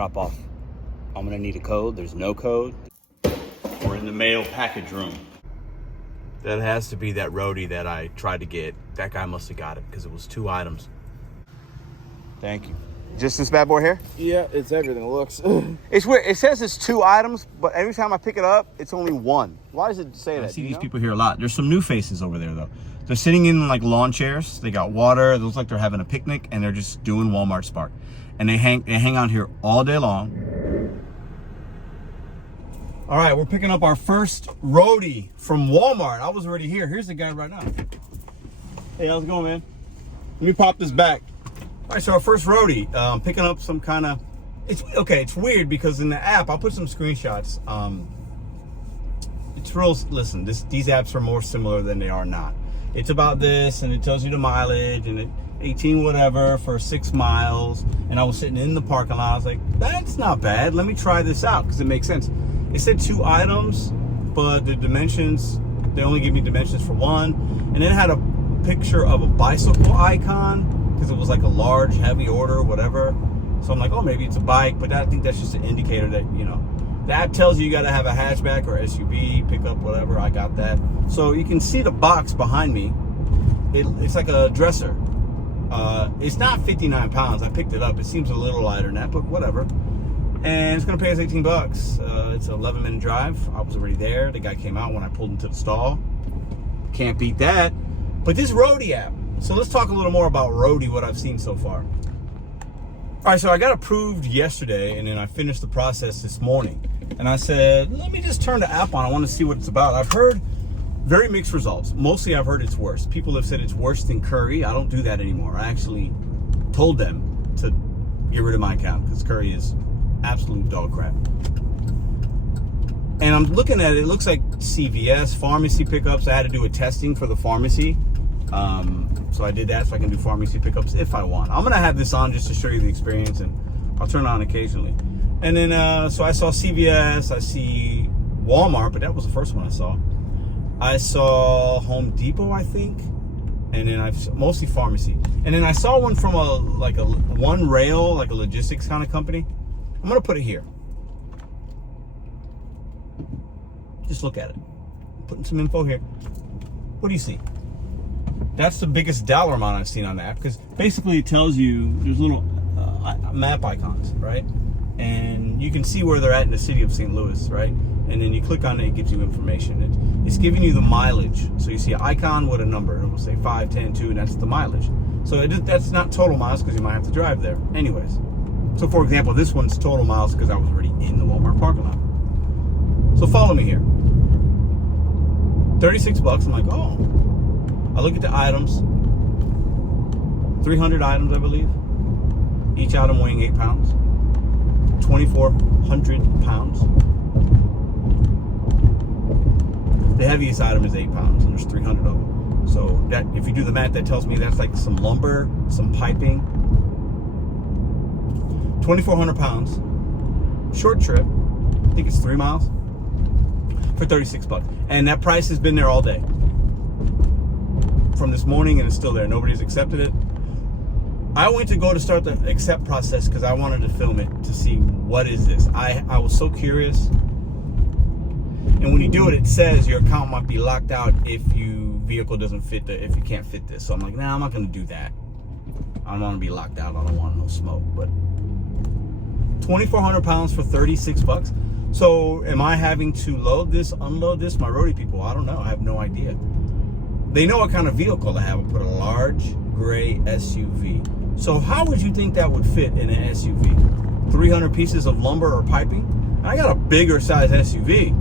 drop off. I'm gonna need a code. There's no code. We're in the mail package room. That has to be that Roadie that I tried to get. That guy must have got it because it was 2 items. Thank you. Just this bad boy here? Yeah, it's everything. It looks. It's weird. It says it's 2 items, but every time I pick it up, it's only 1. Why does it say that? I see these people here a lot. There's some new faces over there, though. They're sitting in like lawn chairs. They got water. It looks like they're having a picnic, and they're just doing Walmart Spark. And they hang out here all day long. All right, we're picking up our first Roadie from Walmart. I was already here. Here's the guy right now. Hey, how's it going, man? Let me pop this back. All right, so our first Roadie, picking up some kind of, it's weird because in the app, I'll put some screenshots. It's real, listen, these apps are more similar than they are not. It's about this, and it tells you the mileage, and it 18 whatever for 6 miles. And I was sitting in the parking lot. I was like, that's not bad. Let me try this out because it makes sense. It said 2 items, but the dimensions, they only give me dimensions for 1. And then it had a picture of a bicycle icon because it was like a large, heavy order, whatever. So I'm like, oh, maybe it's a bike, but I think that's just an indicator that, you know, that tells you got to have a hatchback or SUV, pickup, whatever. I got that. So you can see the box behind me. It's like a dresser. It's not 59 pounds. I picked it up. It seems a little lighter than that, but whatever. And it's gonna pay us 18 bucks. It's an 11-minute drive. I was already there. The guy came out when I pulled into the stall. Can't beat that. But this Roadie app. So let's talk a little more about Roadie, what I've seen so far. All right, so I got approved yesterday, and then I finished the process this morning. And I said, let me just turn the app on. I want to see what it's about. I've heard very mixed results. Mostly I've heard it's worse. People have said it's worse than Curry. I don't do that anymore. I actually told them to get rid of my account because Curry is absolute dog crap. And I'm looking at it. It looks like CVS, pharmacy pickups. I had to do a testing for the pharmacy. So I did that so I can do pharmacy pickups if I want. I'm going to have this on just to show you the experience, and I'll turn it on occasionally. And then, so I saw CVS, I see Walmart, but that was the first one I saw. I saw Home Depot, I think. And then I've mostly pharmacy. And then I saw one from a one rail, like a logistics kind of company. I'm going to put it here. Just look at it. I'm putting some info here. What do you see? That's the biggest dollar amount I've seen on the app because basically it tells you there's little map icons, right? And you can see where they're at in the city of St. Louis, right? And then you click on it, it gives you information. It's giving you the mileage. So you see an icon with a number. It will say 5, 10, 2, and that's the mileage. So that's not total miles because you might have to drive there. Anyways. So for example, this one's total miles because I was already in the Walmart parking lot. So follow me here. 36 bucks. I'm like, oh. I look at the items. 300 items, I believe. Each item weighing 8 pounds. 2,400 pounds. The heaviest item is 8 pounds, and there's 300 of them. So that, if you do the math, that tells me that's like some lumber, some piping. 2,400 pounds. Short trip. I think it's 3 miles. For 36 bucks. And that price has been there all day. From this morning, and it's still there. Nobody's accepted it. I went to start the accept process because I wanted to film it to see what is this. I was so curious. And when you do it, it says your account might be locked out if your vehicle doesn't fit if you can't fit this. So I'm like, nah, I'm not going to do that. I don't want to be locked out. I don't want no smoke. But 2,400 pounds for 36 bucks. So am I having to load this, unload this? My Roadie people, I don't know. I have no idea. They know what kind of vehicle I have. I put a large gray SUV. So how would you think that would fit in an SUV? 300 pieces of lumber or piping? And I got a bigger size SUV.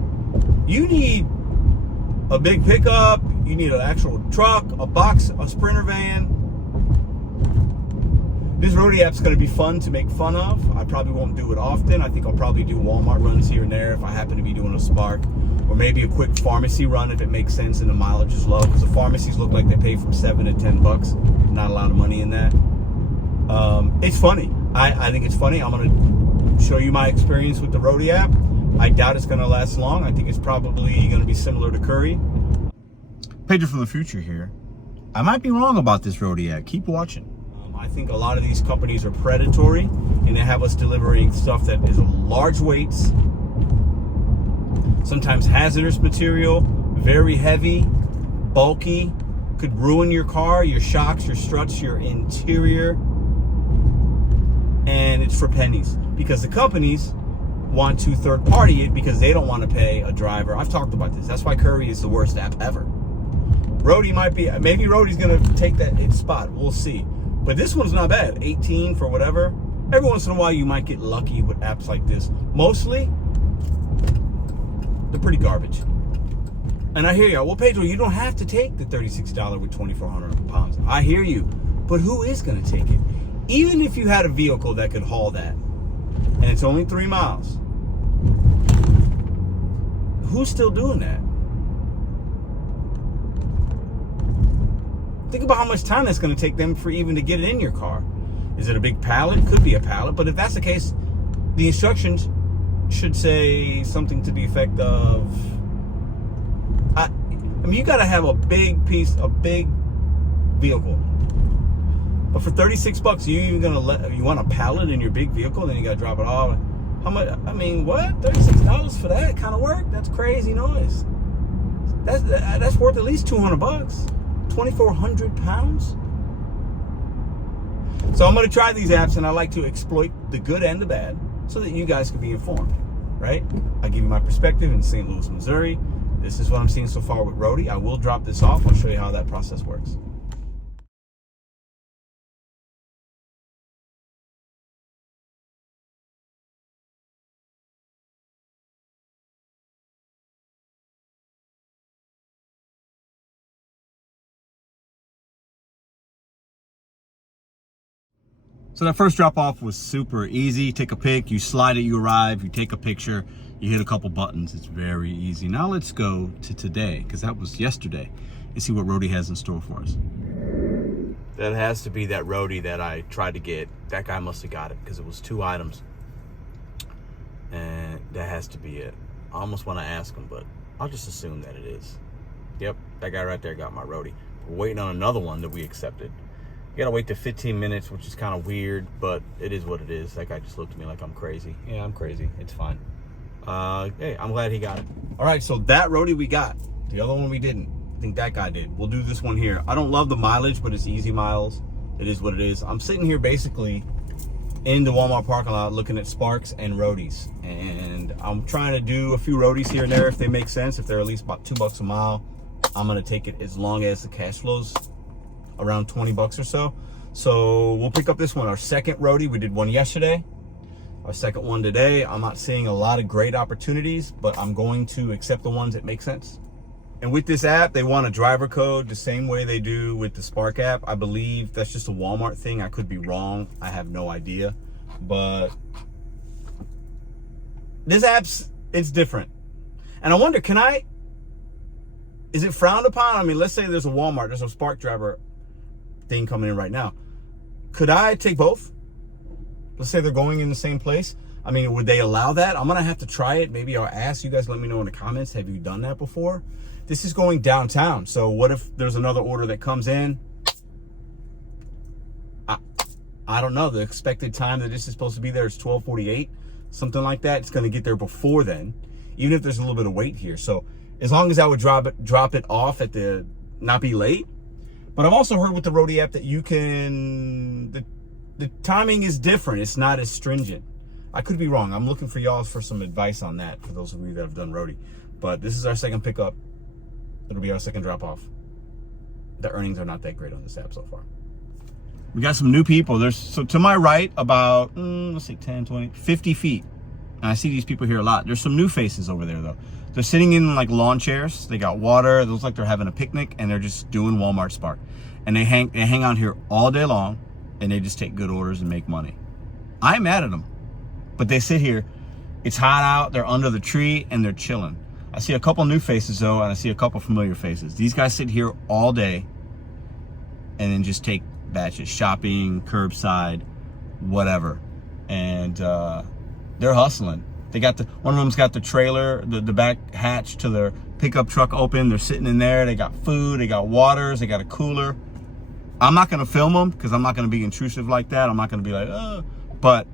You need a big pickup. You need an actual truck, a box, a Sprinter van. This Roadie app's going to be fun to make fun of. I probably won't do it often. I think I'll probably do Walmart runs here and there if I happen to be doing a Spark. Or maybe a quick pharmacy run if it makes sense and the mileage is low. Because the pharmacies look like they pay from 7 to 10 bucks. Not a lot of money in that. It's funny. I think it's funny. I'm going to show you my experience with the Roadie app. I doubt it's going to last long. I think it's probably going to be similar to Curry. Pedro from the future here. I might be wrong about this Roadie app. Keep watching. I think a lot of these companies are predatory, and they have us delivering stuff that is large weights, sometimes hazardous material, very heavy, bulky, could ruin your car, your shocks, your struts, your interior, and it's for pennies because the companies want to third party it because they don't want to pay a driver. I've talked about this. That's why Curry is the worst app ever. Roadie might be, maybe Roadie's going to take that spot. We'll see. But this one's not bad. 18 for whatever. Every once in a while you might get lucky with apps like this. Mostly, they're pretty garbage. And I hear you. Well, Pedro, you don't have to take the $36 with 2,400 pounds. I hear you. But who is going to take it? Even if you had a vehicle that could haul that, and it's only 3 miles, who's still doing that? Think about how much time that's going to take them for even to get it in your car. Is it a big pallet? Could be a pallet. But if that's the case, the instructions should say something to the effect of, I mean, you got to have a big piece, a big vehicle. But for 36 bucks, you even you want a pallet in your big vehicle, then you got to drop it off. How much? I mean, what? $36 for that kind of work? That's crazy noise. That's worth at least 200 bucks. 2,400 pounds. So I'm going to try these apps, and I like to exploit the good and the bad so that you guys can be informed, right? I give you my perspective in St. Louis, Missouri. This is what I'm seeing so far with Roadie. I will drop this off. I'll show you how that process works. So that first drop off was super easy. Take a pic, you slide it, you arrive, you take a picture, you hit a couple buttons. It's very easy. Now let's go to today, because that was yesterday, and see what Roadie has in store for us. That has to be that Roadie that I tried to get. That guy must have got it because it was 2 items. And that has to be it. I almost want to ask him, but I'll just assume that it is. Yep, that guy right there got my Roadie. We're waiting on another one that we accepted. You gotta wait to 15 minutes, which is kind of weird, but it is what it is. That guy just looked at me like I'm crazy. Yeah, I'm crazy. It's fine. Hey, I'm glad he got it. All right, so that Roadie we got. The other one we didn't. I think that guy did. We'll do this one here. I don't love the mileage, but it's easy miles. It is what it is. I'm sitting here basically in the Walmart parking lot looking at Sparks and Roadies. And I'm trying to do a few Roadies here and there if they make sense. If they're at least about $2 a mile, I'm gonna take it as long as the cash flows around 20 bucks or so. So we'll pick up this one, our second Roadie. We did one yesterday, our second one today. I'm not seeing a lot of great opportunities, but I'm going to accept the ones that make sense. And with this app, they want a driver code the same way they do with the Spark app. I believe that's just a Walmart thing. I could be wrong. I have no idea. But this app's, it's different. And I wonder, is it frowned upon? I mean, let's say there's a Walmart, there's a Spark driver thing coming in right now. Could I take both? Let's say they're going in the same place. I mean, would they allow that? I'm gonna have to try it. Maybe I'll ask you guys. Let me know in the comments. Have you done that before? This is going downtown. So what if there's another order that comes in? I don't know. The expected time that this is supposed to be there is 12:48, something like that. It's gonna get there before then, even if there's a little bit of wait here. So as long as I would drop it off at the, not be late. But I've also heard with the Roadie app that you can, the timing is different. It's not as stringent. I could be wrong. I'm looking for y'all for some advice on that, for those of you that have done Roadie. But this is our second pickup. It'll be our second drop off. The earnings are not that great on this app so far. We got some new people. So to my right, about, let's see, 10, 20, 50 feet. And I see these people here a lot. There's some new faces over there though. They're sitting in like lawn chairs. They got water. It looks like they're having a picnic, and they're just doing Walmart Spark. And they hang out here all day long, and they just take good orders and make money. I'm mad at them, but they sit here. It's hot out. They're under the tree and they're chilling. I see a couple new faces though, and I see a couple familiar faces. These guys sit here all day and then just take batches, shopping, curbside, whatever. And they're hustling. They got one of them's got the trailer, the back hatch to their pickup truck open. They're sitting in there. They got food, they got waters, they got a cooler. I'm not going to film them because I'm not going to be intrusive like that. I'm not going to be like, but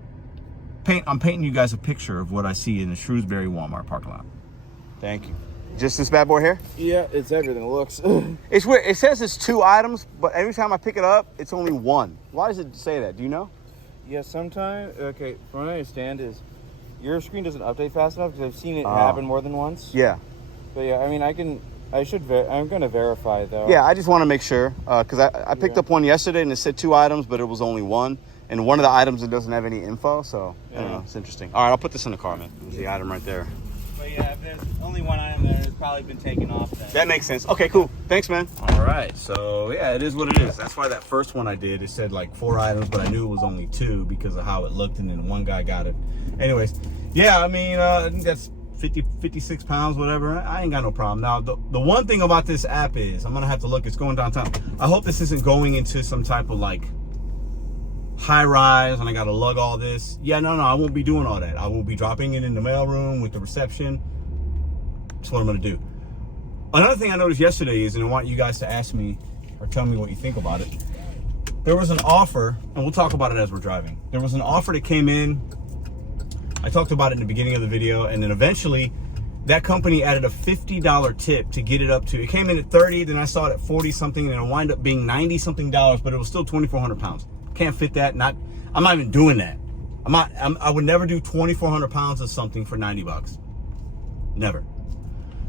I'm painting you guys a picture of what I see in the Shrewsbury Walmart parking lot. Thank you. Just this bad boy here? Yeah, it's everything. It looks. It's weird. It says it's 2 items, but every time I pick it up, it's only 1. Why does it say that? Do you know? Yeah, sometimes. Okay, from what I understand is your screen doesn't update fast enough because I've seen it happen more than once. Yeah. But yeah, I mean, I'm gonna verify though. Yeah, I just want to make sure because I picked up one yesterday and it said 2 items, but it was only 1. And one of the items it doesn't have any info, so I don't know. It's interesting. All right, I'll put this in the car, man. There's the item right there. But yeah, if there's only 1 item there, it's probably been taken off then. That makes sense. Okay, cool. Thanks, man. All right, so yeah, it is what it is. That's why that first one I did, it said like 4 items, but I knew it was only 2 because of how it looked, and then one guy got it. Anyways, yeah, I mean, I think that's 56 pounds, whatever. I ain't got no problem. Now, the one thing about this app is, I'm gonna have to look, it's going downtown. I hope this isn't going into some type of like high rise and I gotta lug all this. Yeah, no, I won't be doing all that. I will be dropping it in the mail room with the reception. That's what I'm gonna do. Another thing I noticed yesterday is, and I want you guys to ask me or tell me what you think about it. There was an offer, and we'll talk about it as we're driving. There was an offer that came in. I talked about it in the beginning of the video, and then eventually that company added a $50 tip to get it up to, it came in at 30, then I saw it at 40 something, and it wound up being 90 something dollars, but it was still 2,400 pounds. Can't fit that. I'm not even doing that. I would never do 2,400 pounds of something for 90 bucks. Never.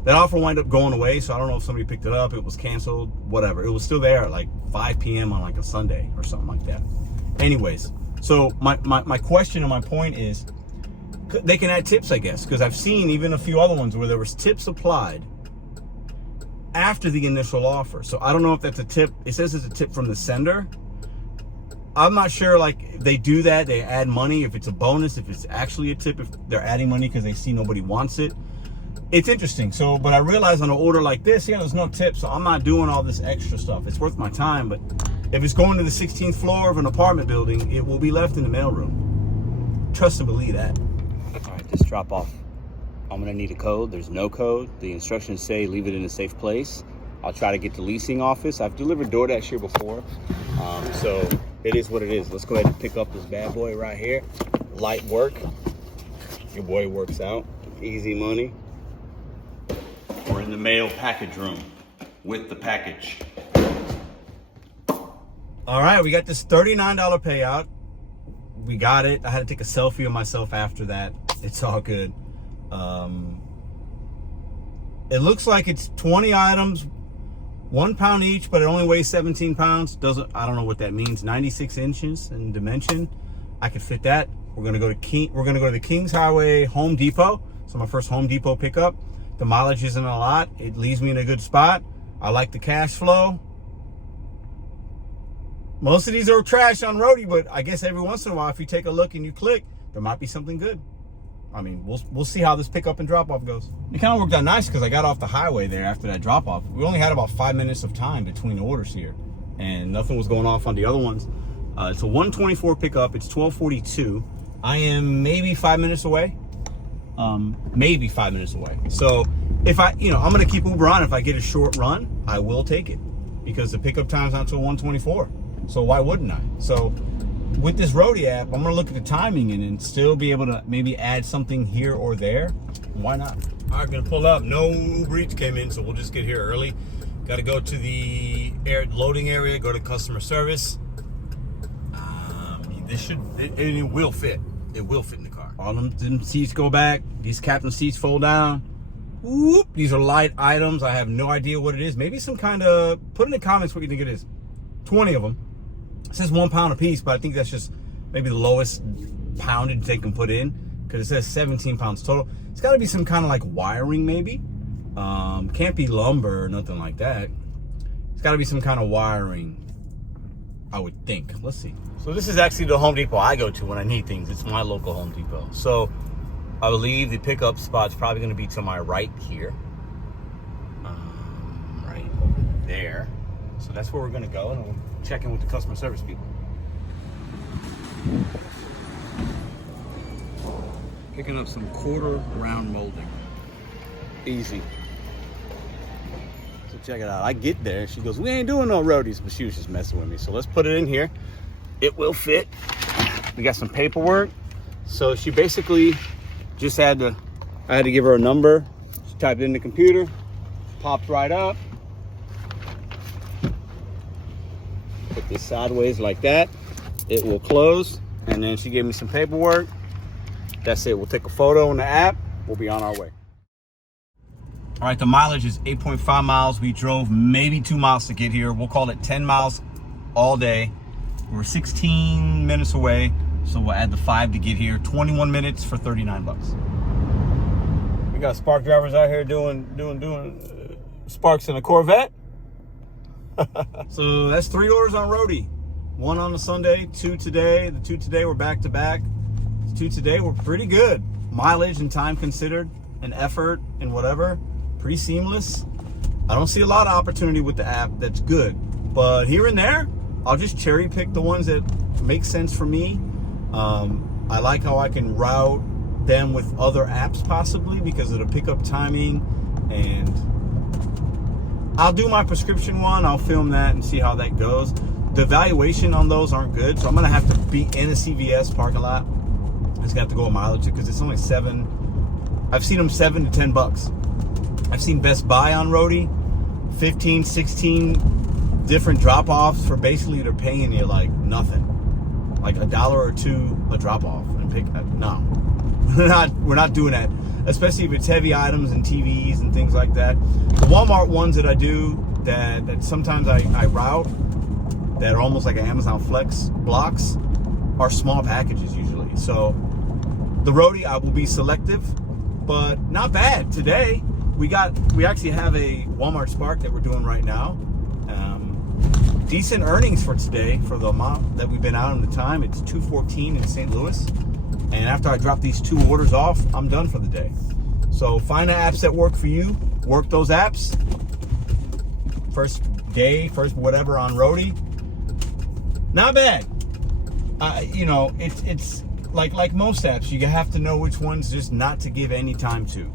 That offer wound up going away, so I don't know if somebody picked it up, it was canceled, whatever. It was still there at like 5 p.m. on like a Sunday or something like that. Anyways, so my question and my point is, they can add tips, I guess, because I've seen even a few other ones where there was tips applied after the initial offer. So I don't know if that's a tip. It says it's a tip from the sender. I'm not sure, like, they do that, they add money, if it's a bonus, if it's actually a tip, if they're adding money because they see nobody wants it. It's interesting. So, but I realize on an order like this, yeah, there's no tip, so I'm not doing all this extra stuff. It's worth my time, but if it's going to the 16th floor of an apartment building, it will be left in the mailroom. Trust and believe that. All right, this drop off, I'm gonna need a code. There's no code. The instructions say leave it in a safe place. I'll try to get the leasing office. I've delivered DoorDash here before, so it is what it is. Let's go ahead and pick up this bad boy right here. Light work. Your boy works out. Easy money. We're in the mail package room with the package. All right, we got this $39 payout. We got it. I had to take a selfie of myself after that. It's all good. It looks like it's 20 items, 1 pound each, but it only weighs 17 pounds. I don't know what that means. 96 inches in dimension. I could fit that. We're gonna go to the Kings Highway Home Depot. So my first Home Depot pickup. The mileage isn't a lot. It leaves me in a good spot. I like the cash flow. Most of these are trash on Roadie, but I guess every once in a while, if you take a look and you click, there might be something good. I mean, we'll see how this pickup and drop off goes. It kind of worked out nice because I got off the highway there after that drop off. We only had about 5 minutes of time between orders here, and nothing was going off on the other ones. It's a 124 pickup. It's 12:42. I am maybe 5 minutes away. Maybe 5 minutes away. So if I'm gonna keep Uber on. If I get a short run, I will take it because the pickup time's not until 124. So why wouldn't I? So with this Roadie app, I'm gonna look at the timing and still be able to maybe add something here or there. Why not? All right, gonna pull up. No Uber Eats came in, so we'll just get here early. Got to go to the loading area, go to customer service. It will fit. It will fit in the car. All them seats go back. These captain seats fold down. Whoop. These are light items. I have no idea what it is. Maybe some kind of, put in the comments what you think it is. 20 of them. It says 1 pound a piece, but I think that's just maybe the lowest poundage they can put in because it says 17 pounds total. It's got to be some kind of like wiring maybe. Can't be lumber or nothing like that. It's got to be some kind of wiring, I would think. Let's see. So this is actually the Home Depot I go to when I need things. It's my local Home Depot. So I believe the pickup spot's probably going to be to my right here. Right over there. So that's where we're going to go, and we'll check in with the customer service people. Picking up some quarter round molding. Easy. It's check it out. I get there and she goes, we ain't doing no roadies, but she was just messing with me. So let's put it in here. It will fit. We got some paperwork. So she basically just I had to give her a number. She typed it in the computer, popped right up. Put this sideways like that. It will close. And then she gave me some paperwork. That's it. We'll take a photo in the app. We'll be on our way. All right, the mileage is 8.5 miles. We drove maybe 2 miles to get here. We'll call it 10 miles all day. We're 16 minutes away, so we'll add the 5 to get here. 21 minutes for 39 bucks. We got spark drivers out here doing sparks in a Corvette. So that's 3 orders on Roadie. 1 on a Sunday, 2 today. The 2 today were back to back. The 2 today were pretty good. Mileage and time considered, and effort and whatever, pretty seamless. I don't see a lot of opportunity with the app that's good, but here and there, I'll just cherry pick the ones that make sense for me. I like how I can route them with other apps possibly because of the pickup timing, and I'll do my prescription one. I'll film that and see how that goes. The valuation on those aren't good, so I'm gonna have to be in a CVS parking lot. I'm just gonna have to go a mileage because it's only I've seen them 7 to 10 bucks. I've seen Best Buy on Roadie, 15, 16 different drop-offs for basically they're paying you like nothing, like $1 or $2 a drop-off and pick. No, we're not doing that, especially if it's heavy items and TVs and things like that. The Walmart ones that I do that sometimes I route that are almost like an Amazon Flex blocks are small packages usually. So the Roadie, I will be selective, but not bad. Today we actually have a Walmart Spark that we're doing right now. Decent earnings for today for the amount that we've been out in the time. It's 2:14 in St. Louis, and after I drop these 2 orders off, I'm done for the day. So find the apps that work for you. Work those apps. First whatever on Roadie. Not bad. It's like most apps, you have to know which ones just not to give any time to.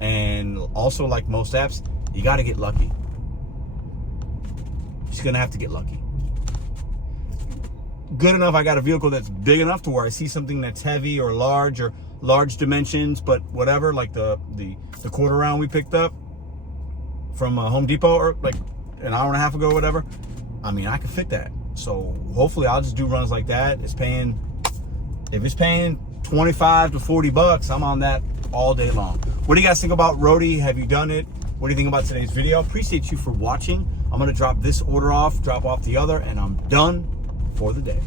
And also, like most apps, you got to get lucky. Just gonna have to get lucky. Good enough, I got a vehicle that's big enough to where I see something that's heavy or large dimensions, but whatever, like the quarter round we picked up from Home Depot or like an hour and a half ago, or whatever. I mean, I can fit that. So hopefully I'll just do runs like that. If it's paying 25 to 40 bucks, I'm on that all day long. What do you guys think about Roadie? Have you done it? What do you think about today's video? Appreciate you for watching. I'm gonna drop this order off, drop off the other, and I'm done for the day.